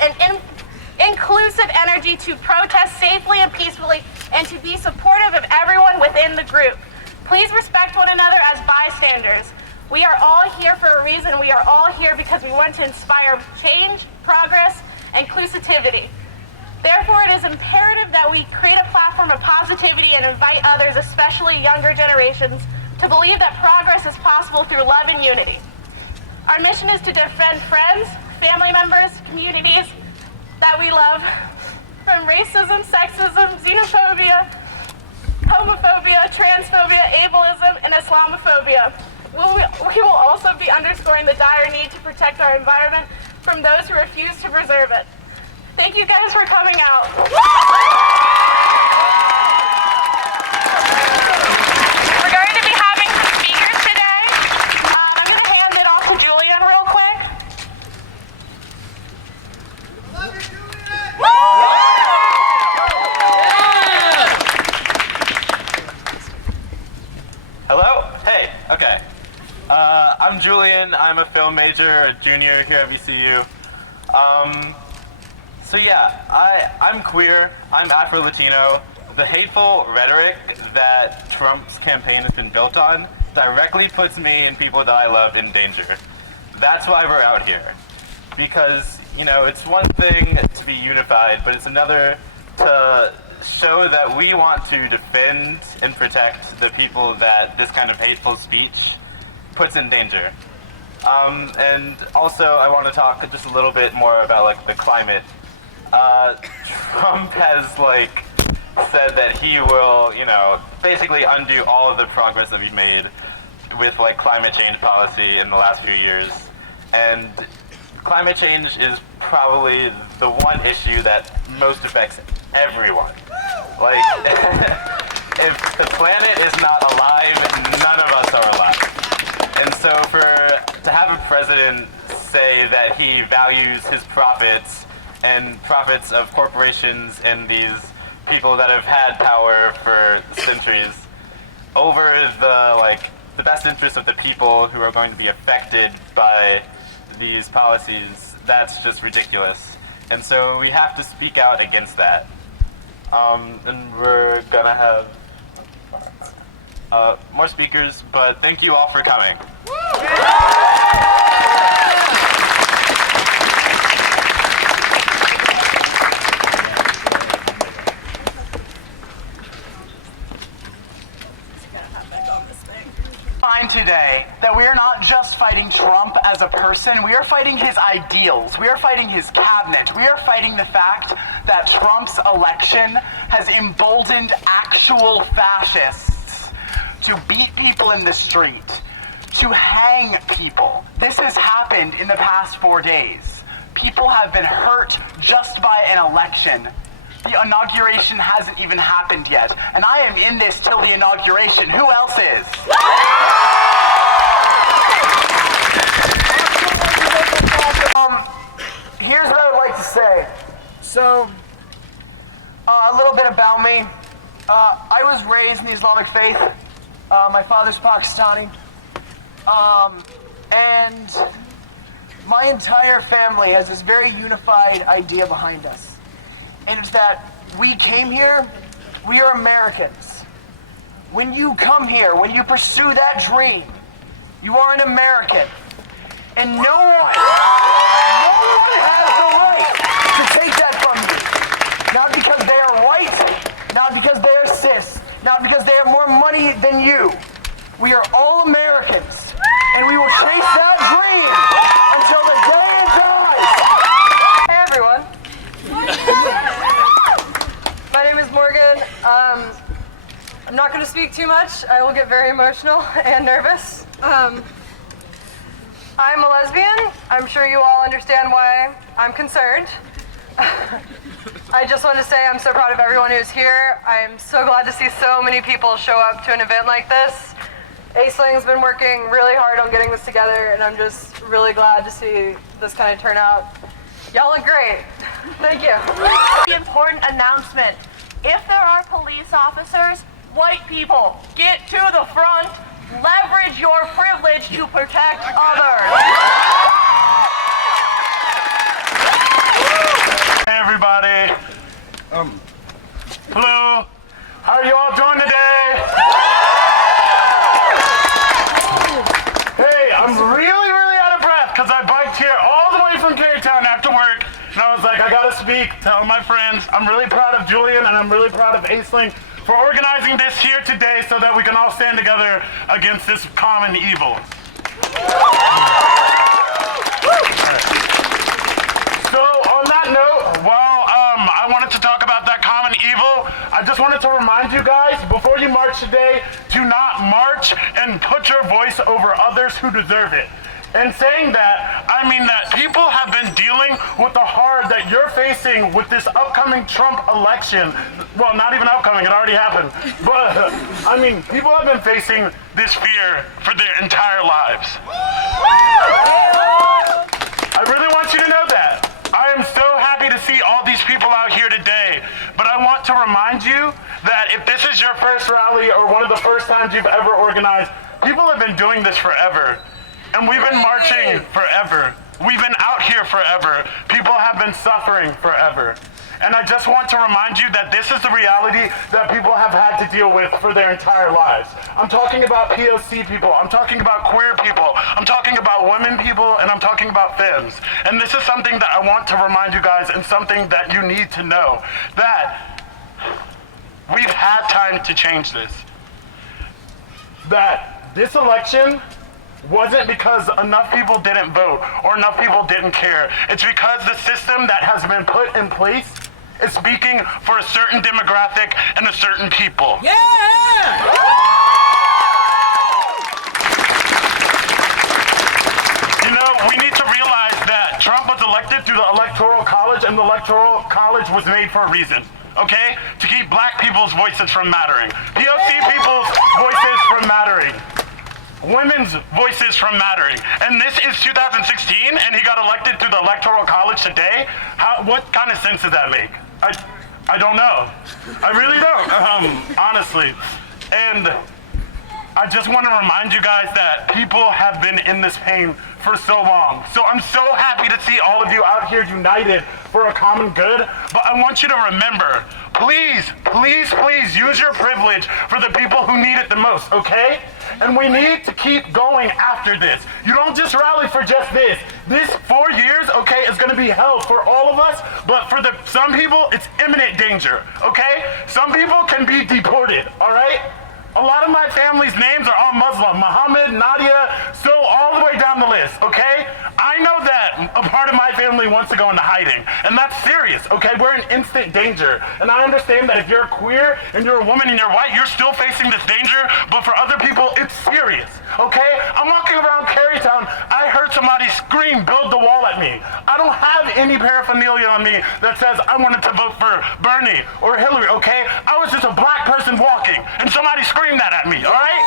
and inclusive energy to protest safely and peacefully and to be supportive of everyone within the group. Please respect one another as bystanders. We are all here for a reason. We are all here because we want to inspire change, progress, and inclusivity. Therefore, it is imperative that we create a platform of positivity and invite others, especially younger generations, to believe that progress is possible through love and unity. Our mission is to defend friends, family members, communities that we love from racism, sexism, xenophobia, homophobia, transphobia, ableism, and Islamophobia. We will also be underscoring the dire need to protect our environment from those who refuse to preserve it. Thank you guys for coming out. We're going to be having some speakers today. I'm going to hand it off to Julian real quick. Love you, Julian! Hello? Hey, okay. I'm Julian. I'm a film major, a junior here at VCU. So yeah, I'm queer, I'm Afro-Latino. The hateful rhetoric that Trump's campaign has been built on directly puts me and people that I love in danger. That's why we're out here. Because, you know, it's one thing to be unified, but it's another to show that we want to defend and protect the people that this kind of hateful speech puts in danger. And also I want to talk just a little bit more about like the climate. Trump has said that he will, basically undo all of the progress that we've made with climate change policy in the last few years. And climate change is probably the one issue that most affects everyone. If the planet is not alive, none of us are alive. And so to have a president say that he values his profits and profits of corporations and these people that have had power for centuries over the best interests of the people who are going to be affected by these policies, that's just ridiculous. And so we have to speak out against that. And we're gonna have more speakers, but thank you all for coming. Today that we are not just fighting Trump as a person, we are fighting his ideals, we are fighting his cabinet, we are fighting the fact that Trump's election has emboldened actual fascists to beat people in the street, to hang people. This has happened in the past 4 days. People have been hurt just by an election. The inauguration hasn't even happened yet, and I am in this till the inauguration. Who else is? Here's what I would like to say. So, a little bit about me. I was raised in the Islamic faith. My father's Pakistani. And my entire family has this very unified idea behind us. And it's that we came here, we are Americans. When you come here, when you pursue that dream, you are an American. And no one has the right to take that from you. Not because they are white, not because they are cis, not because they have more money than you. We are all Americans, and we will chase that dream until the day it dies. Hey everyone. My name is Morgan. I'm not going to speak too much. I will get very emotional and nervous. I'm a lesbian. I'm sure you all understand why I'm concerned. I just want to say I'm so proud of everyone who's here. I'm so glad to see so many people show up to an event like this. A-Sling's been working really hard on getting this together, and I'm just really glad to see this kind of turnout. Y'all look great. Thank you. Important announcement. If there are police officers, white people, get to the front. Leverage your privilege to protect others. How are you all doing today? Hey, I'm really out of breath because I biked here all the way from Carytown after work, and I was like, I gotta speak, tell my friends. I'm really proud of Julian and I'm really proud of Aisling for organizing this here today so that we can all stand together against this common evil. So on that note, while I wanted to talk about that common evil, I just wanted to remind you guys, before you march today, do not march and put your voice over others who deserve it. And saying that, I mean that people have been dealing with the horror that you're facing with this upcoming Trump election. Well, not even upcoming, it already happened. But, I mean, people have been facing this fear for their entire lives. I really want you to know that. I am so happy to see all these people out here today, but I want to remind you that if this is your first rally or one of the first times you've ever organized, people have been doing this forever. And we've been marching forever. We've been out here forever. People have been suffering forever. And I just want to remind you that this is the reality that people have had to deal with for their entire lives. I'm talking about POC people. I'm talking about queer people. I'm talking about women people, and I'm talking about femmes. And this is something that I want to remind you guys, and something that you need to know, that we've had time to change this. That this election wasn't because enough people didn't vote or enough people didn't care. It's because the system that has been put in place is speaking for a certain demographic and a certain people. Yeah! You know, we need to realize that Trump was elected through the Electoral College, and the Electoral College was made for a reason. Okay? To keep black people's voices from mattering. POC people's voices from mattering. Women's voices from mattering. And this is 2016, and he got elected through the Electoral College today. What kind of sense does that make? I don't know. I really don't, honestly. And I just want to remind you guys that people have been in this pain for so long. So I'm so happy to see all of you out here united for a common good. But I want you to remember, please use your privilege for the people who need it the most, okay? And we need to keep going after this. You don't just rally for just this. This 4 years, okay, is gonna be hell for all of us, but for some people, it's imminent danger, okay? Some people can be deported, all right? A lot of my family's names are all Muslim. Muhammad, Nadia, so all the way down the list, okay? I know that a part of my family wants to go into hiding, and that's serious, okay? We're in instant danger. And I understand that if you're queer and you're a woman and you're white, you're still facing this danger, but for other people, it's serious, okay? I'm walking around Carytown, I heard somebody scream, build the wall at me. I don't have any paraphernalia on me that says I wanted to vote for Bernie or Hillary, okay? I was just a black person walking, and somebody screamed that at me, all right?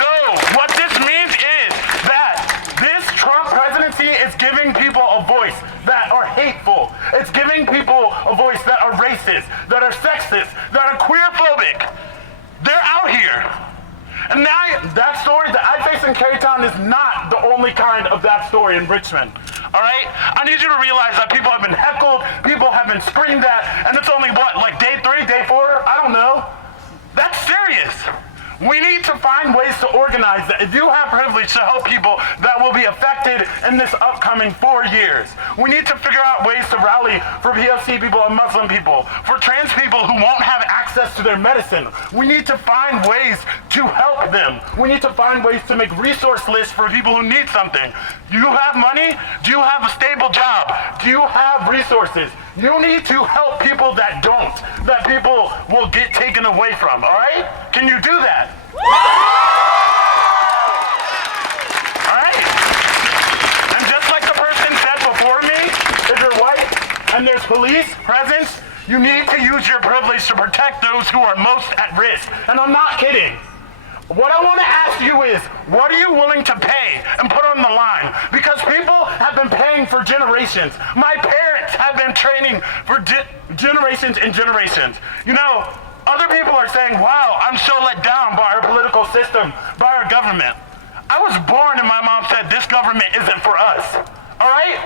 So what this means is that this Trump presidency is giving people a voice that are hateful. It's giving people a voice that are racist, that are sexist, that are queerphobic. They're out here. And now that story that I face in Carytown is not the only kind of that story in Richmond. All right? I need you to realize that people have been heckled, people have been screamed at, and it's only what, like day 3, day 4? I don't know. That's serious. We need to find ways to organize that do have privilege to help people that will be affected in this upcoming 4 years. We need to figure out ways to rally for POC people and Muslim people, for trans people who won't have access to their medicine. We need to find ways to help them. We need to find ways to make resource lists for people who need something. Do you have money? Do you have a stable job? Do you have resources? You need to help people that don't, that people will get taken away from, all right? Can you do that? All right? And just like the person said before me, if you're white and there's police presence, you need to use your privilege to protect those who are most at risk. And I'm not kidding. What I want to ask you is, what are you willing to pay and put on the line? Because people have been paying for generations. My parents have been training for generations and generations. You know, other people are saying, wow, I'm so let down by our political system, by our government. I was born and my mom said, this government isn't for us. All right?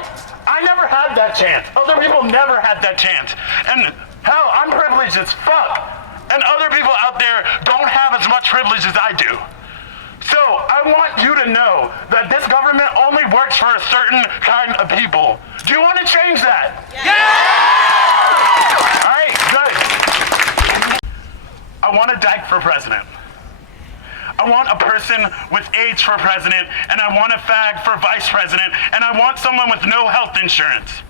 I never had that chance. Other people never had that chance. And hell, I'm privileged as fuck. And other people out there don't have as much privilege as I do. So I want you to know that this government only works for a certain kind of people. Do you want to change that? Yeah! All right, good. I want a dyke for president. I want a person with AIDS for president, and I want a fag for vice president, and I want someone with no health insurance.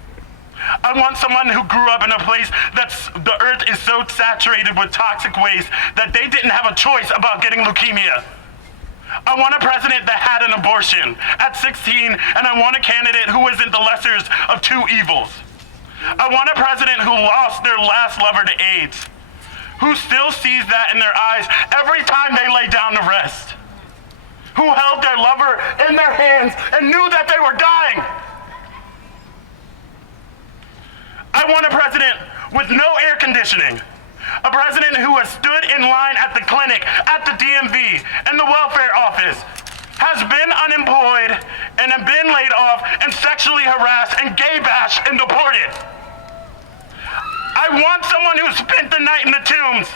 I want someone who grew up in a place the earth is so saturated with toxic waste that they didn't have a choice about getting leukemia. I want a president that had an abortion at 16, and I want a candidate who isn't the lessers of two evils. I want a president who lost their last lover to AIDS, who still sees that in their eyes every time they lay down to rest, who held their lover in their hands and knew that they were dying. I want a president with no air conditioning, a president who has stood in line at the clinic, at the DMV, and the welfare office, has been unemployed and have been laid off and sexually harassed and gay bashed and deported. I want someone who spent the night in the tombs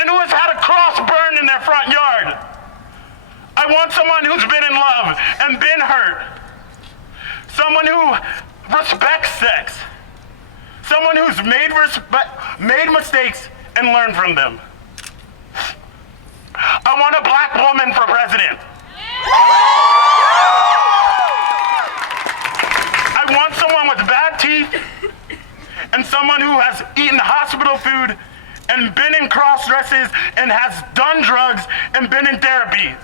and who has had a cross burned in their front yard. I want someone who's been in love and been hurt. Someone who respects sex. Someone who's made mistakes and learned from them. I want a black woman for president. I want someone with bad teeth and someone who has eaten hospital food and been in cross dresses and has done drugs and been in therapy.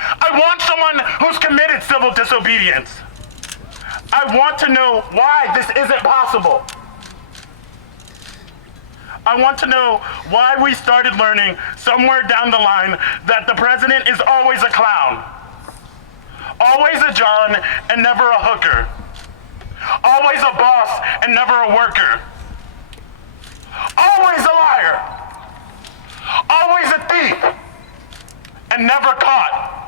I want someone who's committed civil disobedience. I want to know why this isn't possible. I want to know why we started learning somewhere down the line that the president is always a clown, always a John and never a hooker, always a boss and never a worker, always a liar, always a thief, and never caught.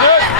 this.